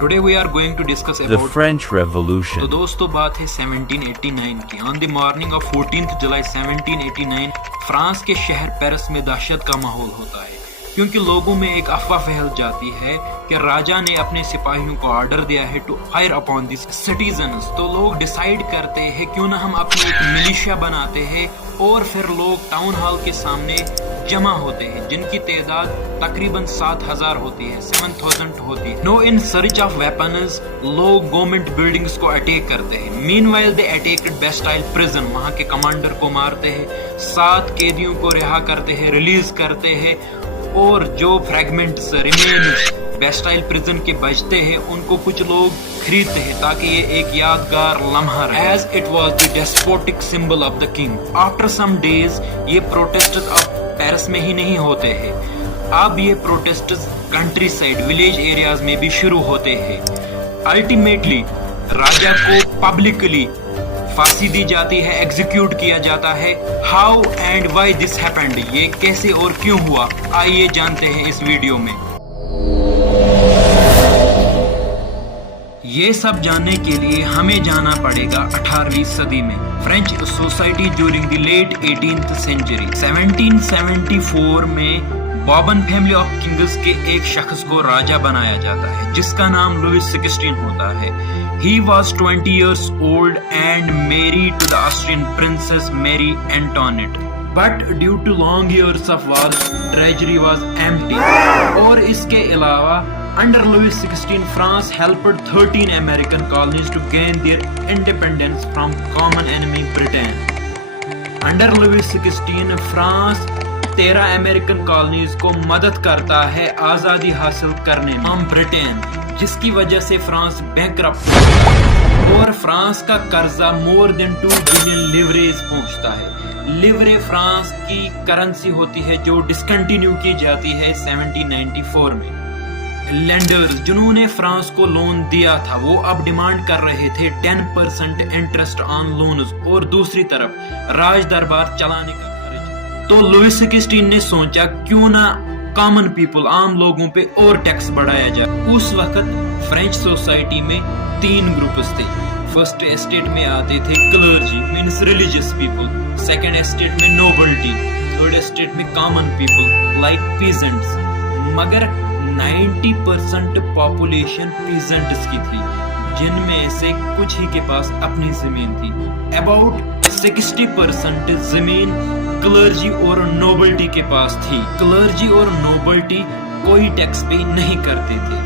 Today we are going to discuss The about French Revolution. तो दोस्तों बात है 1789 की। On the morning of 14 July 1789 France के शहर पेरिस में दहशत का माहौल होता है, क्योंकि लोगों में एक अफवाह फैल जाती है कि राजा ने अपने सिपाहियों को ऑर्डर दिया है to fire upon this citizens. तो लोग डिसाइड करते हैं क्यों ना हम अपनी एक मिलिशिया बनाते हैं, और फिर लोग टाउन हॉल के सामने जमा होते हैं, जिनकी तादाद तकरीबन 7000 होती है, 7000 होती है। No in search of weapons लोग गवर्नमेंट बिल्डिंग्स को अटैक करते हैं। मीनवाइल दे अटैक्ड बेस्टाइल प्रिजन, वहां के कमांडर को मारते हैं, 7 कैदियों को रिहा करते हैं, रिलीज करते हैं, और जो फ्रैगमेंट्स रिमेन्स बेस्टाइल प्रिजन के बचते हैं उनको कुछ लोग खरीदते हैं ताकि ये एक यादगार लम्हा रहे। As it was the despotic symbol of the king. After some days ये प्रोटेस्ट अब पेरिस में ही नहीं होते हैं, अब ये protest country side village areas में भी शुरू होते हैं। अल्टीमेटली राजा को पब्लिकली फांसी दी जाती है, एग्जीक्यूट किया जाता है। How and why this happened, ये कैसे और क्यों हुआ, आइए जानते हैं इस वीडियो में। ये सब जानने के लिए हमें जाना पड़ेगा 18वीं सदी में। French society during the late 18th century. 1774 में बॉर्बन फैमिली ऑफ किंग्स के एक शख्स को राजा बनाया जाता है, जिसका नाम लुइस 16 होता है। He was 20 years old and married to the Austrian princess Mary Antoinette. But due to long years of war, treasury was empty. और इसके अलावा under Louis 16, France helped 13 American colonies to gain their independence from common enemy Britain. Under Louis 16, France 13 American colonies को मदद करता है आजादी हासिल करने में ब्रिटेन, जिसकी वजह से फ्रांस बैंकरप्ट और फ्रांस का कर्जा मोर देन 2 बिलियन लिवरेज पहुंचता है। लिवरे फ्रांस की करेंसी होती है जो डिसकंटिन्यू की जाती है 1794 में। लेंडर्स जिन्होंने फ्रांस को लोन दिया था वो अब डिमांड कर रहे थे 10% इंटरेस्ट ऑन लोन्स, और दूसरी तरफ राज दरबार चलाने का खर्च। तो लुइस 16 ने सोचा क्यों ना कॉमन पीपल, आम लोगों पे और टैक्स बढ़ाया जाए। उस वक्त फ्रेंच सोसाइटी में 3 ग्रुप्स थे। फर्स्ट एस्टेट में आते थे clergy means religious people, second estate में नोबल्टी, थर्ड एस्टेट में कॉमन पीपल लाइक पीजेंट्स। मगर 90% पॉपुलेशन पीजेंट्स की थी, जिनमें से कुछ ही के पास अपनी जमीन थी। अबाउट 60% जमीन क्लर्जी और नोबल्टी के पास थी। क्लर्जी और नोबल्टी कोई टैक्स पे नहीं करते थे,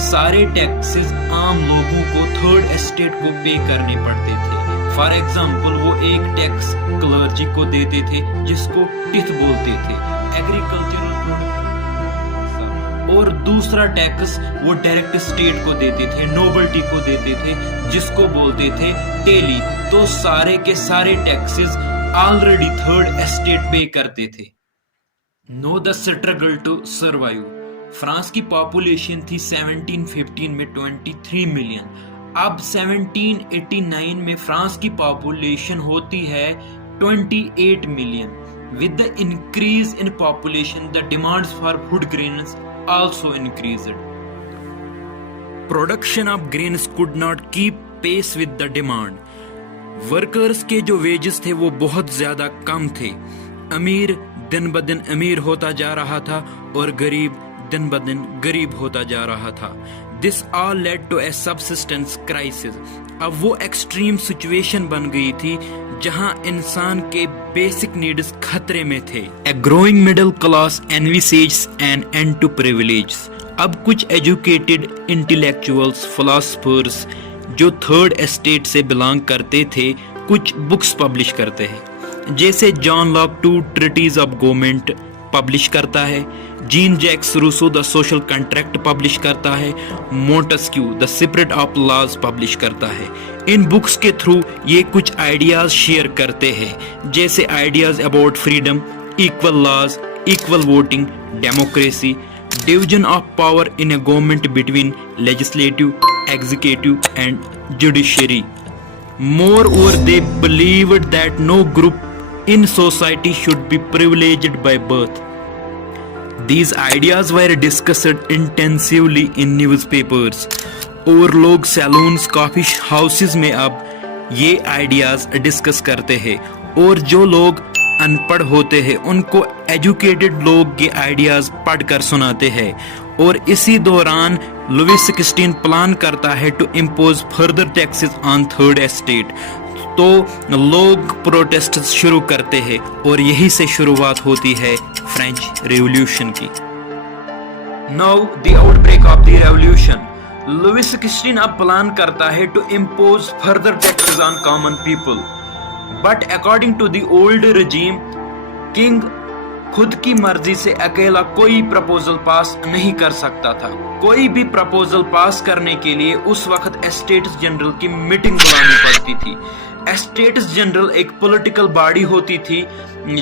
सारे टैक्सेस आम लोगों को थर्ड एस्टेट को पे करने पड़ते थे। फॉर एग्जाम्पल वो एक टैक्स क्लर्जी को देते थे जिसको टिथ बोलते थे, एग्रीकल्चरल प्रोडक्ट, और दूसरा टैक्स वो डायरेक्ट स्टेट को देते थे, नोबल्टी को देते थे, जिसको बोलते थे टेली। तो सारे के सारे टैक्सेस ऑलरेडी थर्ड एस्टेट पे करते थे। Know the struggle to survive. France की पॉपुलेशन थी 1715 में 23 मिलियन। अब 1789 में फ्रांस की पॉपुलेशन होती है 28 million. With the increase in population the demands for food grains also increased. Production of grains could not keep pace with the demand. Workers के जो वेजेस थे वो बहुत ज्यादा कम थे। अमीर दिन ब दिन अमीर होता जा रहा था और गरीब दिन ब दिन गरीब होता जा रहा था। This all led to a subsistence crisis. अब वो एक्सट्रीम सिचुएशन बन गई थी जहां इंसान के बेसिक नीड्स खतरे में थे। A growing middle class envisages an end to privilege. अब कुछ एजुकेटेड इंटेलेक्चुअल्स, फिलोसफर्स जो थर्ड एस्टेट से बिलोंग करते थे कुछ बुक्स पब्लिश करते हैं, जैसे John Locke 2 treatises of government publish करता है, Jean Jacques Rousseau the social contract publish करता है, Montesquieu the spirit of laws publish करता है। इन बुक्स के थ्रू ये कुछ आइडियाज शेयर करते हैं, जैसे ideas about freedom, equal laws, equal voting, democracy, division of power in a government between legislative, executive and judiciary. Moreover, they believed that no group in society should be privileged by birth. These ideas were discussed intensively in newspapers. और लोग saloons, coffee houses में अब ये ideas discuss करते हैं, और जो लोग अनपढ़ होते हैं उनको एजुकेटेड लोग ये आइडियाज पढ़कर सुनाते हैं। और इसी दौरान लुइस 16 प्लान करता है to impose further taxes on third estate. तो लोग प्रोटेस्ट शुरू करते हैं और यही से शुरुआत होती है फ्रेंच रेवोल्यूशन की। Now the outbreak of the revolution. Louis 16 अब प्लान करता है to impose further taxes on common people, but according to the old regime, king खुद की मर्जी से अकेला कोई प्रपोजल पास नहीं कर सकता था। कोई भी प्रपोजल पास करने के लिए उस वक्त एस्टेट्स जनरल की मीटिंग बुलानी पड़ती थी। एस्टेट्स जनरल एक पॉलिटिकल बॉडी होती थी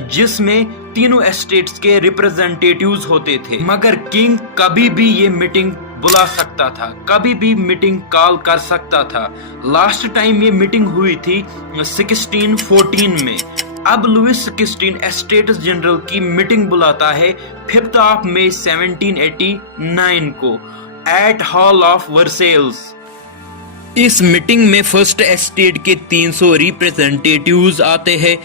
जिसमें तीनों एस्टेट्स के रिप्रेजेंटेटिव्स होते थे, मगर किंग कभी भी ये मीटिंग बुला सकता था, कभी भी मीटिंग कॉल कर सकता था। लास्ट टाइम ये मीटिंग हुई थी 1614 में। अब लुइस 16 एस्टेट्स जनरल की मीटिंग बुलाता है 5 मई 1789 को एट हॉल ऑफ वर्सेल्स। इस मीटिंग में फर्स्ट एस्टेट के 300 रिप्रेजेंटेटिव्स आते हैं,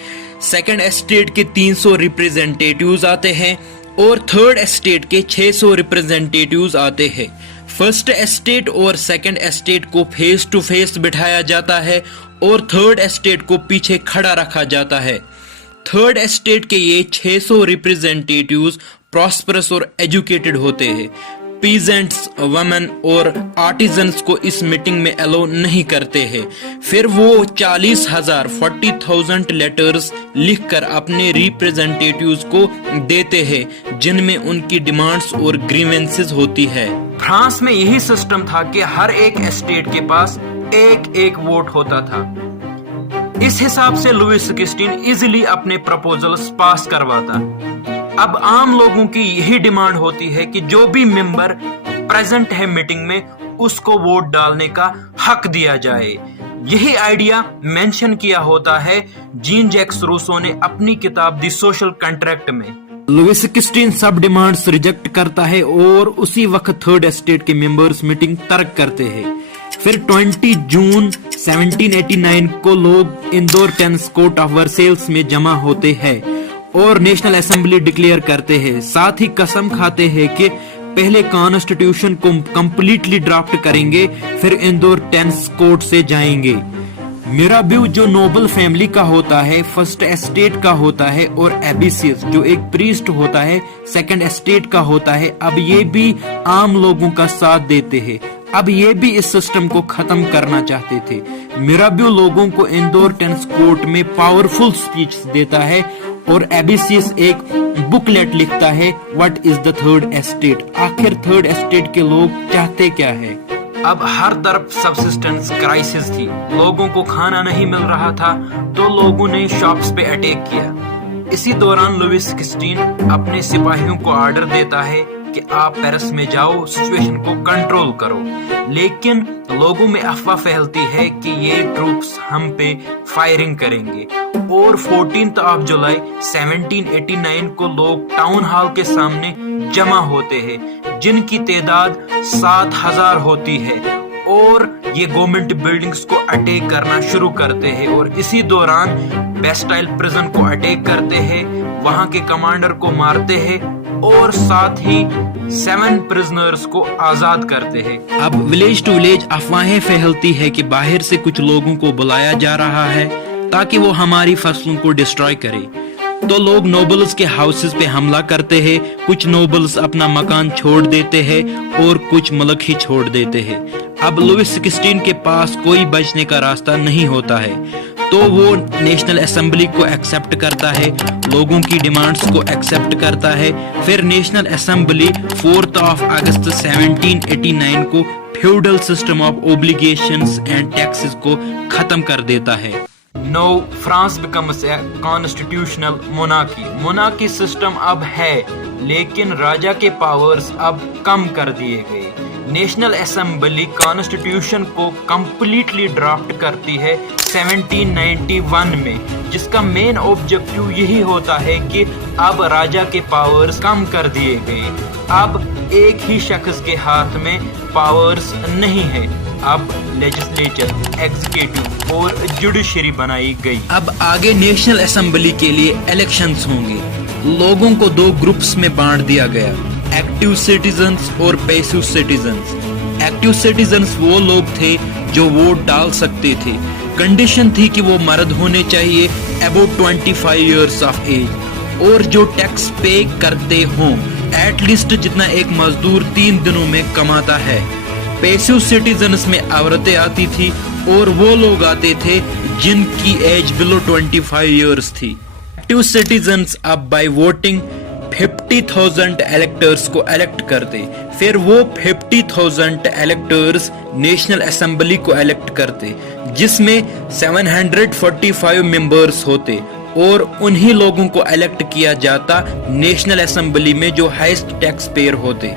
सेकंड एस्टेट के 300 रिप्रेजेंटेटिव्स आते हैं और थर्ड एस्टेट के 600 रिप्रेजेंटेटिव्स आते हैं। फर्स्ट एस्टेट और सेकंड एस्टेट को फेस टू फेस बिठाया जाता है और थर्ड एस्टेट को पीछे खड़ा रखा जाता है। थर्ड एस्टेट के ये 600 रिप्रेजेंटेटिव्स प्रॉस्परस और एजुकेटेड होते हैं। पीजेंट्स, वुमेन और आर्टिजन्स को इस मीटिंग में अलाउ नहीं करते हैं। फिर वो 40,000 लेटर्स लिखकर अपने रिप्रेजेंटेटिव्स को देते हैं जिनमें उनकी डिमांड्स और ग्रीवेंसेस होती है। फ्रांस में यही सिस्टम था कि हर एक एस्टेट के पास एक वोट होता था। इस हिसाब से लुइस 16 इजीली अपने प्रपोजल्स पास करवाता। अब आम लोगों की यही डिमांड होती है कि जो भी मेंबर प्रेजेंट है मीटिंग में उसको वोट डालने का हक दिया जाए। यही आइडिया मेंशन किया होता है जीन जैक्स रूसो ने अपनी किताब द सोशल कॉन्ट्रैक्ट में। लुइस 16 सब डिमांड्स रिजेक्ट करता है और उसी वक्त थर्ड एस्टेट के मेंबर्स मीटिंग तर्क करते हैं। फिर 20 जून 1789 को लोग Indore tennis court of Versailles में जमा होते हैं और नेशनल असेंबली डिक्लेयर करते हैं। साथ ही कसम खाते हैं कि पहले कॉन्स्टिट्यूशन को कंप्लीटली ड्राफ्ट करेंगे, फिर इंदौर टेनिस कोर्ट से जाएंगे। मिराबिउ जो नोबल फैमिली का होता है, फर्स्ट एस्टेट का होता है, और एबिसियस जो एक प्रीस्ट होता है, सेकंड एस्टेट का होता है, अब ये भी आम लोगों का साथ देते हैं। अब ये भी इस सिस्टम को खत्म करना चाहते थे। मिराबिउ लोगों को इंदौर टेनिस कोर्ट में पावरफुल स्पीच देता है और एबिसियस एक बुकलेट लिखता है what is the third estate. आखिर थर्ड एस्टेट के लोग चाहते क्या है? अब हर तरफ सब्सिस्टेंस क्राइसिस थी, लोगों को खाना नहीं मिल रहा था, तो लोगों ने शॉप्स पे अटैक किया। इसी दौरान लुइस 16 अपने सिपाहियों को ऑर्डर देता है कि आप पेरिस में जाओ, सिचुएशन को कंट्रोल करो। लेकिन लोगों में अफवाह फैलती है कि ये ट्रूप्स हम पे फायरिंग करेंगे और 14 जुलाई 1789 को लोग टाउन हॉल के सामने जमा होते हैं जिनकी तादाद 7,000 होती है और ये गवर्नमेंट बिल्डिंग्स को अटैक करना शुरू करते हैं। और इसी दौरान बेस्टाइल प्रिजन को अटैक करते हैं, वहां के कमांडर को मारते हैं और साथ ही 7 प्रिजनर्स को आजाद करते हैं। अब विलेज टू विलेज अफवाहें फैलती है कि बाहर से कुछ लोगों को बुलाया जा रहा है ताकि वो हमारी फसलों को डिस्ट्रॉय करे। तो लोग नोबल्स के हाउसेस पे हमला करते हैं, कुछ नोबल्स अपना मकान छोड़ देते हैं और कुछ मुल्क ही छोड़ देते हैं। अब लुइस 16 के पास कोई बचने का रास्ता नहीं होता है, तो वो नेशनल असेंबली को एक्सेप्ट करता है, लोगों की डिमांड्स को एक्सेप्ट करता है। फिर नेशनल असेंबली 4 अगस्त 1789 को feudal system of obligations and taxes को खत्म कर देता है। Now France becomes a constitutional monarchy. Monarchy system अब है, लेकिन राजा के पावर्स अब कम कर दिए गए। नेशनल असेंबली कॉन्स्टिट्यूशन को कंप्लीटली ड्राफ्ट करती है 1791 में, जिसका मेन ऑब्जेक्टिव यही होता है कि अब राजा के पावर्स कम कर दिए गए। अब ایک ہی شخص کے ہاتھ میں پاورز نہیں ہے، اب لیجسلیچر، ایگزیکٹو اور جوڈیشری بنائی گئی۔ اب آگے نیشنل اسمبلی کے لیے الیکشنز ہوں گے۔ لوگوں کو دو گروپس میں بانٹ دیا گیا، ایکٹیو سٹیزنز اور پیسو سٹیزنز۔ ایکٹیو سٹیزنز وہ لوگ تھے جو ووٹ ڈال سکتے تھے، کنڈیشن تھی کہ وہ مرد ہونے چاہیے اباؤٹ 25 ایئرس آف ایج، اور جو ٹیکس پے کرتے ہوں ایٹ لیسٹ جتنا ایک مزدور 3 دنوں میں کماتا ہے۔ پیسو سٹیزنز میں عورتیں آتی تھی اور وہ لوگ آتے تھے جن کی ایج بلو 25 ایئرس تھی۔ ایکٹیو سٹیزنز اب بائی ووٹنگ 50,000 الیکٹرز کو الیکٹ کرتے، پھر وہ 50,000 الیکٹرز نیشنل اسمبلی کو الیکٹ کرتے، جس میں 745 ممبرز ہوتے، اور انہی لوگوں کو الیکٹ کیا جاتا نیشنل اسمبلی میں جو ہائیسٹ ٹیکس پیئر ہوتے،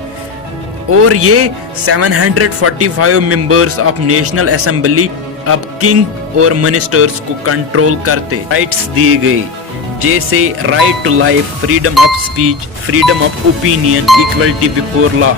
اور یہ 745 ممبرز آف نیشنل اسمبلی اب کنگ اور منسٹرز کو کنٹرول کرتے۔ رائٹس دیے گئے جیسے right to life, freedom of speech, freedom of opinion, equality before law.